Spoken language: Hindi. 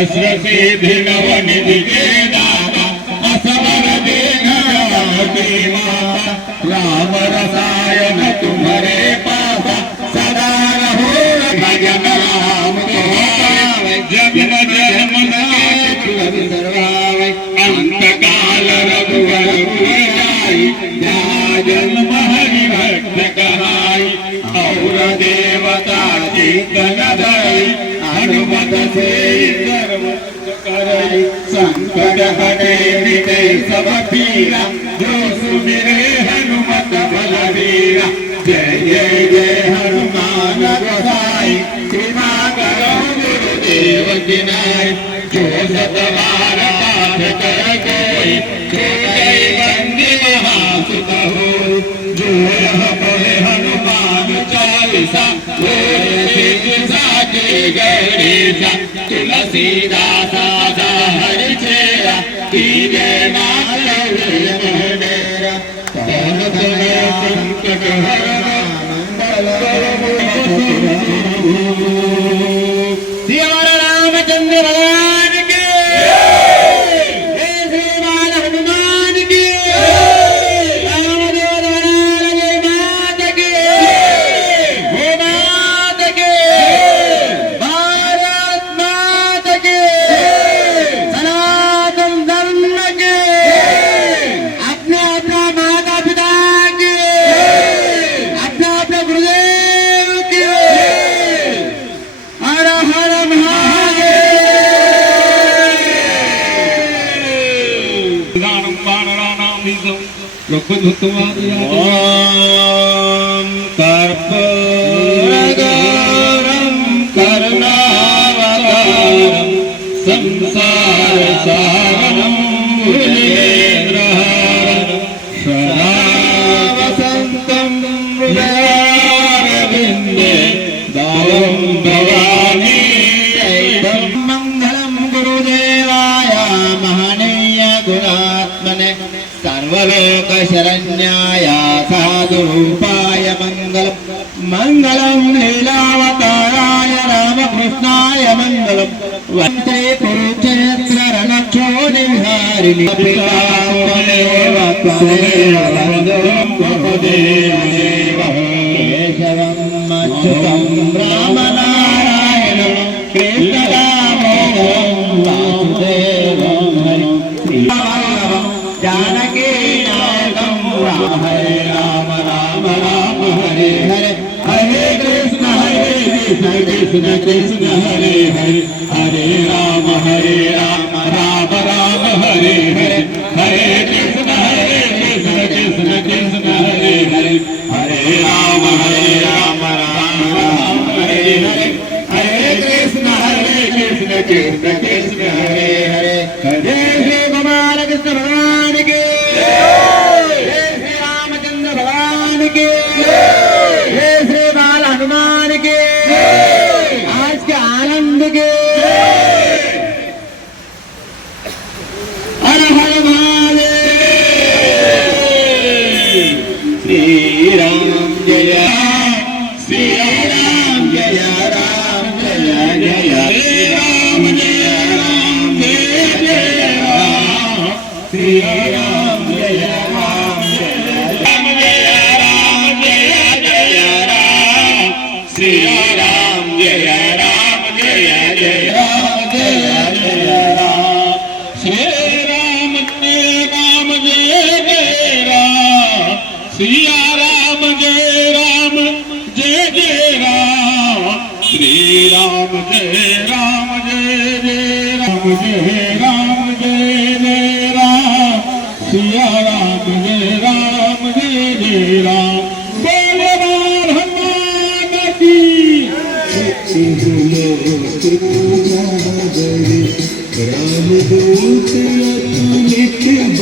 सहस्रसिद्धि नवनिधि के दाता असवर दीन माता राम रसायन तुम्हारे पासा सदा रहो भजन राम को जन्म जन्म सर्वावै अंत काल रघुवर जाई जहाँ जन्म हरि भक्त कहाई और देवता चिंतन धरि हनुमत से सर्व करई संकट हटे मिटे सब पीरा जो सुमिरे हनुमत बलवीरा जय जय जय हनुमान गोसाई कृपा करो गुरुदेव की नाई जो सतबार पाठ कर कोई जो जय बंदी महासुत हो जो यह पढ़े हनुमान चालीसा वो गणेशा तुलसीदास हरि चेरा की जय माता मेरा कौन तुम्हें संकट हरण हमारा रामचंद्र भगवान की श्री बाल हनुमान की रामदेव माता की कर्पूरगौरं करुणावतारं संसार सागरं भुजगेन्द्रहारं सदा वसन्तं हृदयारविन्दे दावं भवानी मंगलं गुरुदेवाय महनीय गुणात्मने सर्वलोक शरण्याय साधुरूपाय मंगलम मंगलम लीलावताराय रामकृष्णाय मंगलम वंदे कुरुक्षेत्र रणक्षोणि विहारिणि पितामहेव त्वमेव वन्दं वसुदेवदेवं केशवम् अच्युतं रामनारायणं कृष्णदामोदरं वासुदेवं हरिं जानकी नायकं हरे राम राम राम हरे हरे हरे कृष्ण कृष्ण कृष्ण हरे हरे हरे राम राम राम हरे हरे हरे कृष्ण कृष्ण कृष्ण हरे हरे हरे राम राम राम हरे हरे हरे कृष्ण कृष्ण कृष्ण हरे हरे हरे श्री गोपाल कृष्ण भगवान की जय श्री रामचंद्र भगवान की जय श्री बाल हनुमान की आज के आनंद के हर हर महादेव श्री राम जय श्री राम जय राम जय जय श्री राम जय राम जय जय राम श्री राम जय राम जय राम जय राम जय जय राम श्री राम जय राम जय जय राम जय जय राम श्री राम जय राम जय जय राम श्री राम जय राम जय जय राम श्री राम जय राम जय जय राम जय राम जय जय राम सिया राम जय राम जय जय राम बोलो हनुमान की राम दूत नित्य